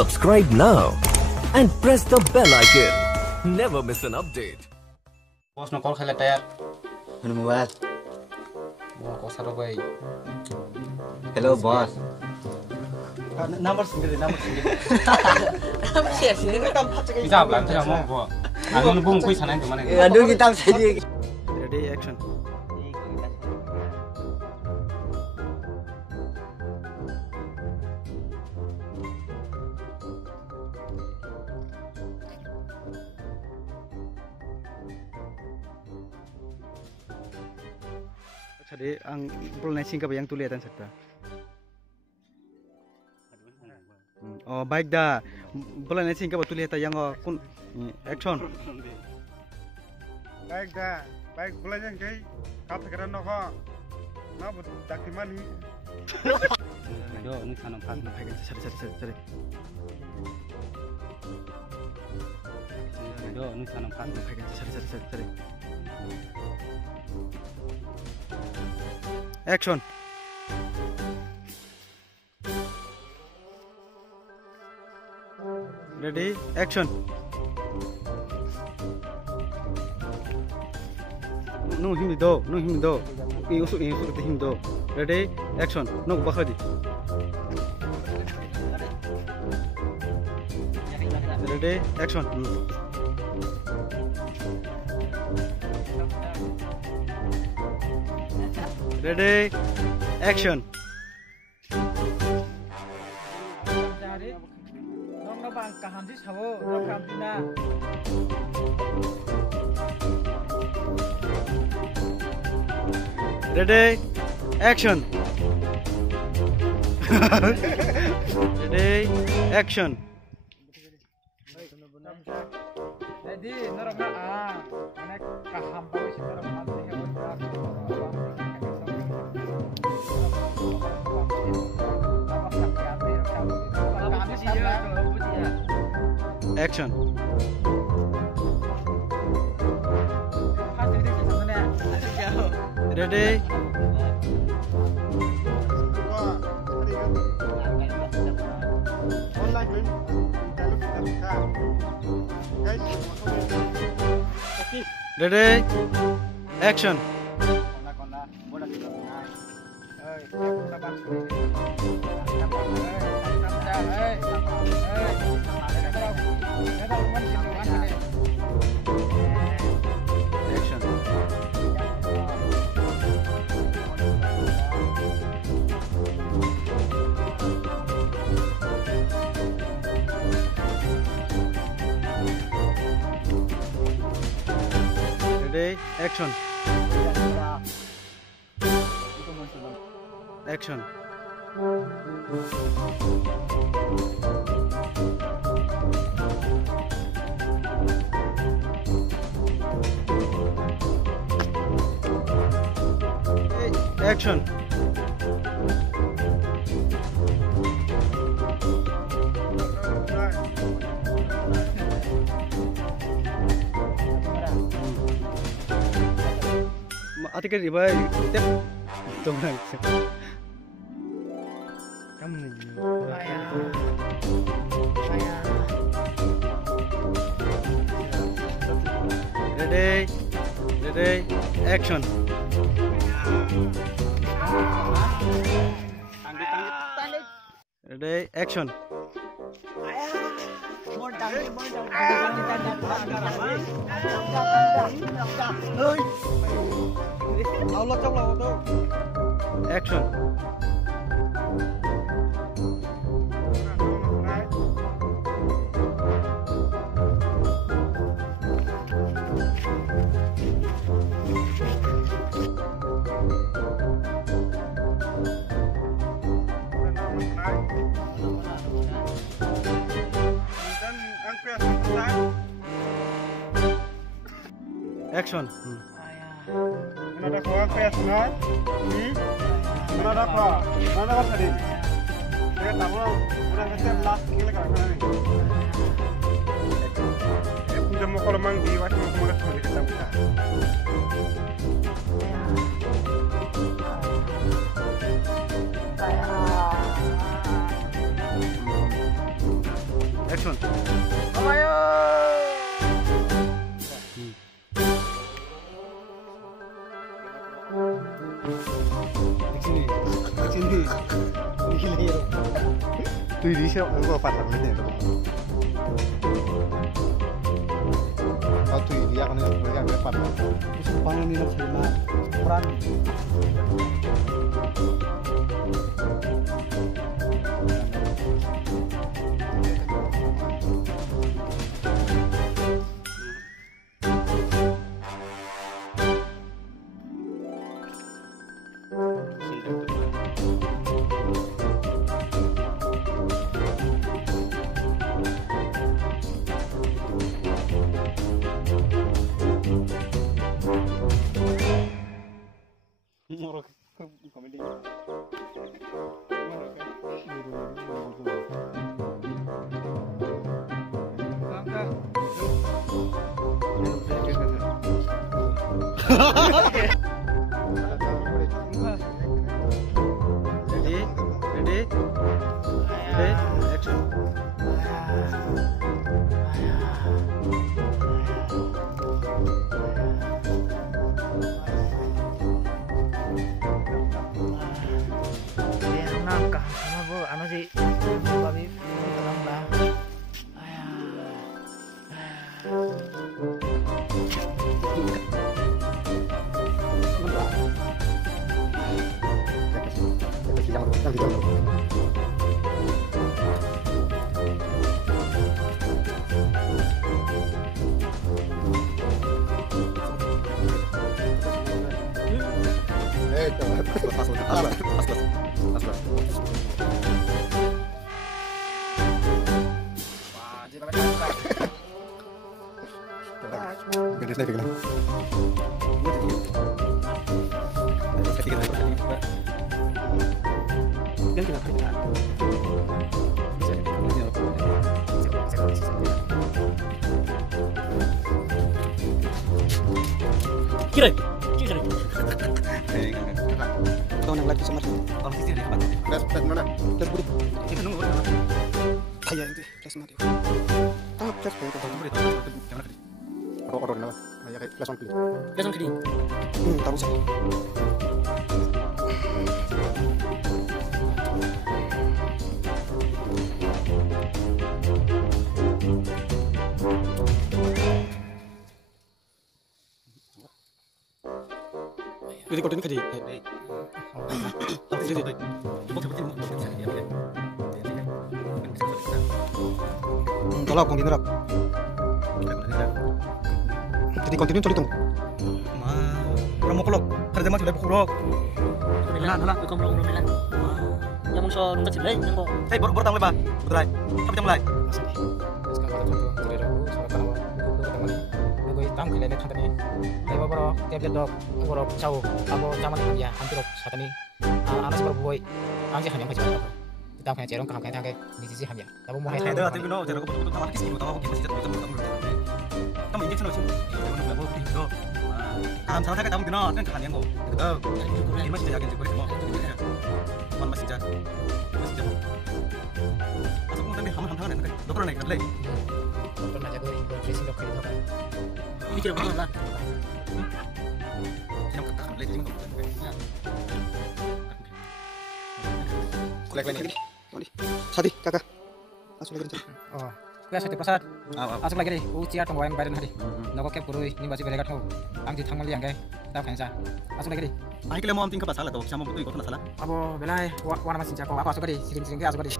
Subscribe now and press the bell icon. Never miss an update. Boss no call khale tayar. Ano mobile? Mo ko saro bhai. Hello boss. Number sendiri. Share sini kam phat Bisa plan saya mau gua. Aku bung kui sanai kemana? Aduh kita saja. Ready action. Jadi ang pulnai singkap yang tulisan serta. Oh baik dah. Pulnai singkap tulisan yang kun action. Baik dah. Baik pulnai kai kap sekarang nak na dakiman ni. Yo ni sanam pas na pakai cari. Yo ni sanam pas na pakai cari. Action. Ready? Action. No him do. Ini usuk kita him do. Ready? Action. No bakal di. Ready? Action. Ready, action. Ready, action. Ready, action. Jadi, action. Ready? Ready? Action. Ready? Action. Action. Action. Atik di bawah tip tunggu kamu nih ready action. Ready action. Action. Action. Mana ada kau apa semua? Mana ada kau? Mana ada tadi? Saya tahu, udah macam last kali kan? Udah mau kalau mang di waktu mau kemana sekali kita buka. action. Sini. Tùy đi xem nó phạt làm cái này đâu. Tùy đi ăn này với cái phạt. Musuh pangan ini sama peran. Ready, action. Nangkah sama bu, anu sih, babi tenang lah. Kira. Kau yang lagi sama orang sisi ada apa? Flash mana? Flash budi. Itu nunggu. Ayah itu flash mati. Ah flash budi. Tahu budi. Jangan kiri. Orang nama. Ayah kayak flash on kiri. Flash on kiri. Tahu sih. Jadi kau kiri. Tolak kong dinerak. Jadi kontinu coli tong. Orang mau kolok. Kerja macam dari Kokborok. Nah, kau belum bilang. Yang mau soal nunggu cile, yang kau. Baru tang lebar. Betul. Kamu jam mulai. Tiap dok, borok jauh, aku zaman ya hampir saat ini, anak sekolah boy, angin hanya macam apa? Kita punya cerong kaham kayak di sisi hanya, tapi mau hai. Ada, tapi no, cerong betul-betul tahu kisah, tahu aku gimana sih itu kamu ini cuma jangan lupa bawa pintu. Kaham sama kayak kamu kenal, kan kaham yang kau. Ini masih jaga juga semua. Mana masih jaga, masih jaga. Masuk mau tapi ham tangan nanti. Dokter naik nanti. Dokter nak jaga itu dressing dokter itu kan. Mikir apa lah? Yang katakan lagi ini Kulek lagi. Sadi, kakak. Masuk lagi. Oh, kuya sate prasad. Masuk lagi deh. Uciar pembawayan badan hari. Noko kep kurui, ini baju berekat tahu. Angti thang mali angkai. Tahu kan sa. Masuk lagi deh. Akhirnya mau amting ke pasal atau sama betul ikut masalah. Abo belai, warna masih jago. Aku masuk lagi. Siring-siring dia masuk lagi.